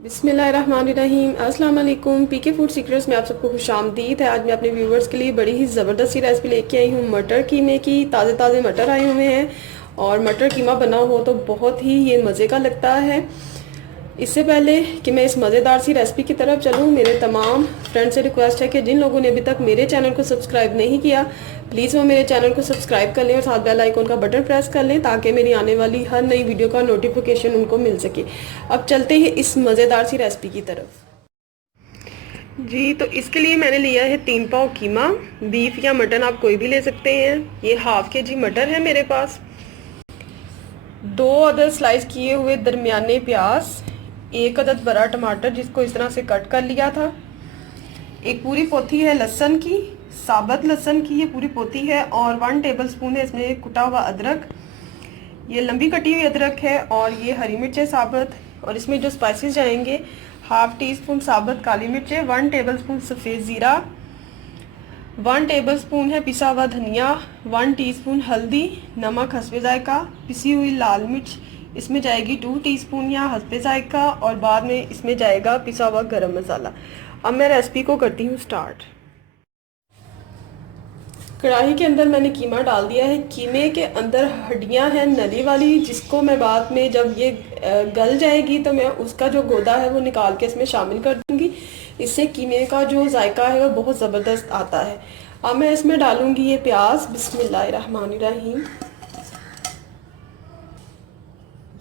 बिस्मिल्लाहिर्रहमानिर्रहीम। अस्सलाम वालेकुम। पीके फूड सीक्रेट्स में आप सबको खुशामदीद है। आज मैं अपने व्यूवर्स के लिए बड़ी ही ज़बरदस्त सी रेसिपी लेके आई हूँ मटर कीमे की। ताज़े ताज़े मटर आए हुए हैं और मटर कीमा बना हो तो बहुत ही ये मज़े का लगता है। इससे पहले कि मैं इस मज़ेदार सी रेसिपी की तरफ चलूँ, मेरे तमाम फ्रेंड से रिक्वेस्ट है कि जिन लोगों ने अभी तक मेरे चैनल को सब्सक्राइब नहीं किया, प्लीज़ वो मेरे चैनल को सब्सक्राइब कर लें और साथ बेल आइकन का बटन प्रेस कर लें ताकि मेरी आने वाली हर नई वीडियो का नोटिफिकेशन उनको मिल सके। अब चलते हैं इस मज़ेदार सी रेसिपी की तरफ। जी, तो इसके लिए मैंने लिया है 3 पाव कीमा। बीफ या मटन आप कोई भी ले सकते हैं। ये हाफ के जी मटर है मेरे पास। 2 अदद स्लाइस किए हुए दरमियाने प्याज, 1 अदद बड़ा टमाटर जिसको इस तरह से कट कर लिया था, एक पूरी पोथी है लहसुन की, साबुत लहसुन की ये पूरी पोथी है, और 1 टेबलस्पून है इसमें कुटा हुआ अदरक। ये लंबी कटी हुई अदरक है और ये हरी मिर्चें साबुत। और इसमें जो स्पाइसेस जाएंगे, हाफ टी स्पून साबुत काली मिर्चें, 1 टेबलस्पून सफ़ेद ज़ीरा, 1 टेबलस्पून है पिसा हुआ धनिया, 1 टीस्पून हल्दी, नमक हस्बे जायका, पिसी हुई लाल मिर्च इसमें जाएगी 2 टीस्पून या हस्बे जायका, और बाद में इसमें जाएगा पिसा हुआ गरम मसाला। अब मैं रेसिपी को करती हूँ स्टार्ट। कढ़ाई के अंदर मैंने कीमा डाल दिया है। कीमे के अंदर हड्डियां हैं नली वाली, जिसको मैं बाद में जब ये गल जाएगी तो मैं उसका जो गोदा है वो निकाल के इसमें शामिल कर दूंगी। इससे कीमे का जो जायका है वो बहुत ज़बरदस्त आता है। अब मैं इसमें डालूंगी ये प्याज। बिस्मिल्लाहिर्रहमानिर्रहीम।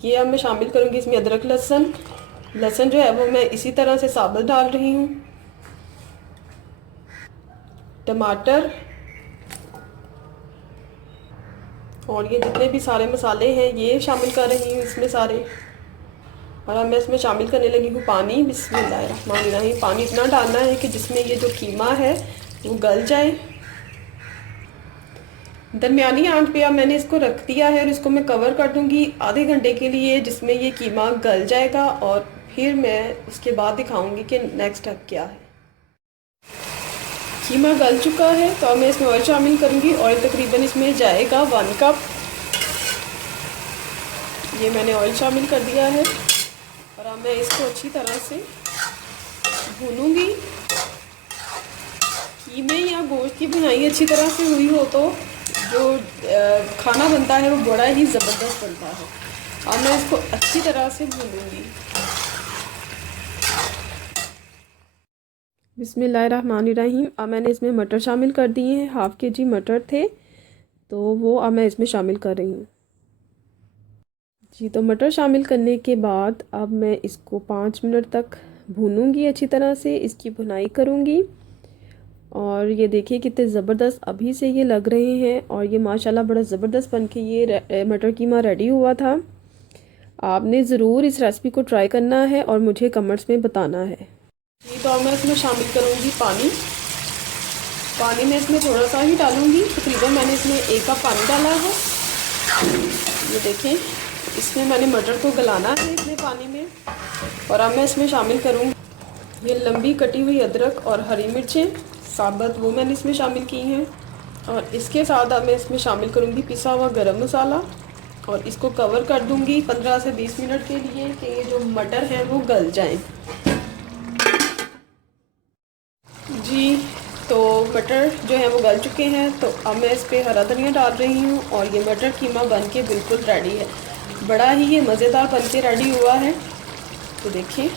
ये अब मैं शामिल करूंगी इसमें अदरक लहसुन। लहसुन जो है वो मैं इसी तरह से साबुत डाल रही हूँ। टमाटर और ये जितने भी सारे मसाले हैं ये शामिल कर रही हूँ इसमें सारे। और अब मैं इसमें शामिल करने लगी हूँ पानी। बिस्मिल्लाहिर्रहमानिर्रहीम। पानी इतना डालना है कि जिसमें ये जो कीमा है वो गल जाए। दरमियानी आंच पे अब मैंने इसको रख दिया है और इसको मैं कवर कर दूँगी आधे घंटे के लिए, जिसमें ये कीमा गल जाएगा। और फिर मैं उसके बाद दिखाऊँगी कि नेक्स्ट स्टेप क्या है। कीमा गल चुका है तो अब मैं इसमें ऑयल शामिल करूँगी। ऑयल तकरीबन इसमें जाएगा 1 कप। ये मैंने ऑयल शामिल कर दिया है और अब मैं इसको अच्छी तरह से भूनूंगी। कीमे या गोश्त की भुनाई अच्छी तरह से हुई हो तो जो खाना बनता है वो बड़ा ही ज़बरदस्त बनता है। अब मैं इसको अच्छी तरह से भूनूंगी। बिस्मिल्लाहिर्रहमानिर्रहीम। अब मैंने इसमें मटर शामिल कर दिए हैं। हाफ के जी मटर थे तो वो अब मैं इसमें शामिल कर रही हूँ। जी, तो मटर शामिल करने के बाद अब मैं इसको 5 मिनट तक भूनूंगी। अच्छी तरह से इसकी भुनाई करूँगी। और ये देखिए कितने ज़बरदस्त अभी से ये लग रहे हैं और ये माशाल्लाह बड़ा ज़बरदस्त बन के ये मटर कीमा रेडी हुआ था। आपने ज़रूर इस रेसिपी को ट्राई करना है और मुझे कमेंट्स में बताना है। जी, तो अब मैं इसमें शामिल करूँगी पानी। पानी मैं इसमें थोड़ा सा ही डालूँगी। तकरीबन मैंने इसमें 1 कप पानी डाला है। ये देखें, इसमें मैंने मटर को गलाना है इसमें पानी में। और अब मैं इसमें शामिल करूँगी ये लंबी कटी हुई अदरक और हरी मिर्चें साबुत, वो मैंने इसमें शामिल की हैं। और इसके साथ अब मैं इसमें शामिल करूँगी पिसा हुआ गरम मसाला और इसको कवर कर दूँगी 15 से 20 मिनट के लिए कि ये जो मटर है वो गल जाएं। जी, तो मटर जो है वो गल चुके हैं। तो अब मैं इस पर हरा धनिया डाल रही हूँ और ये मटर कीमा बन के बिल्कुल रेडी है। बड़ा ही ये मज़ेदार बन के रेडी हुआ है। तो देखिए,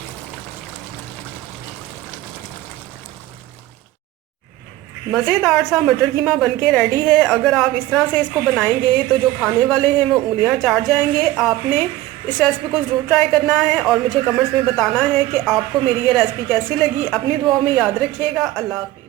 मज़ेदार सा मटर कीमा बन के रेडी है। अगर आप इस तरह से इसको बनाएंगे तो जो खाने वाले हैं वो उंगलियां चाट जाएंगे। आपने इस रेसिपी को ज़रूर ट्राई करना है और मुझे कमेंट्स में बताना है कि आपको मेरी ये रेसिपी कैसी लगी। अपनी दुआ में याद रखिएगा। अल्लाह हाफ़िज़।